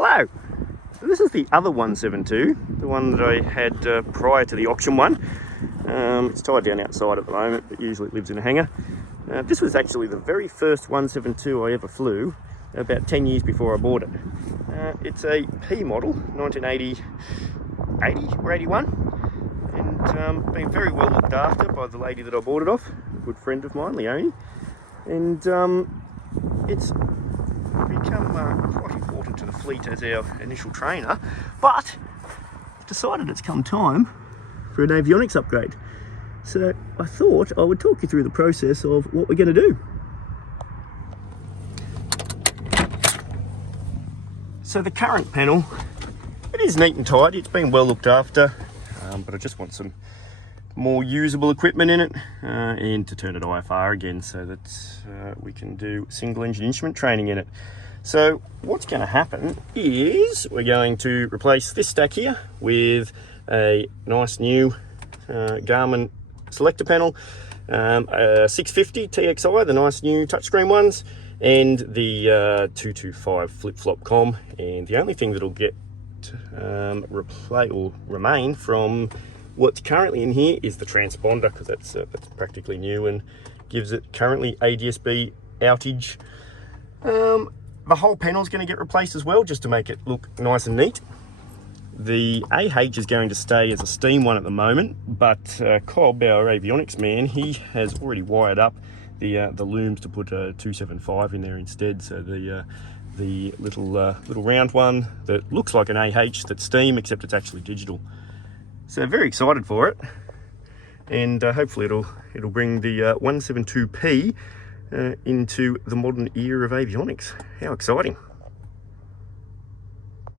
Hello! So this is the other 172, the one that I had prior to the auction one. It's tied down outside at the moment, but usually it lives in a hangar. This was actually the very first 172 I ever flew, about 10 years before I bought it. It's a P model, 1980 or 81, and been very well looked after by the lady that I bought it off, a good friend of mine, Leonie. And it's become quite important to the fleet as our initial trainer, but I've decided it's come time for an avionics upgrade. So I thought I would talk you through the process of what we're going to do. So the current panel, it is neat and tidy, it's been well looked after, but I just want some more usable equipment in it and to turn it IFR again so that we can do single engine instrument training in it. So what's going to happen is we're going to replace this stack here with a nice new Garmin selector panel, a 650 TXI, the nice new touchscreen ones, and the 225 flip-flop comm. And the only thing that'll get replay or remain from what's currently in here is the transponder, because that's practically new and gives it currently ADS-B outage. The whole panel is going to get replaced as well, just to make it look nice and neat. The AH is going to stay as a steam one at the moment, but Cobb, our avionics man, he has already wired up the looms to put a 275 in there instead. So the little round one that looks like an AH that's steam, except it's actually digital. So very excited for it, and hopefully it'll bring the 172P into the modern era of avionics. How exciting!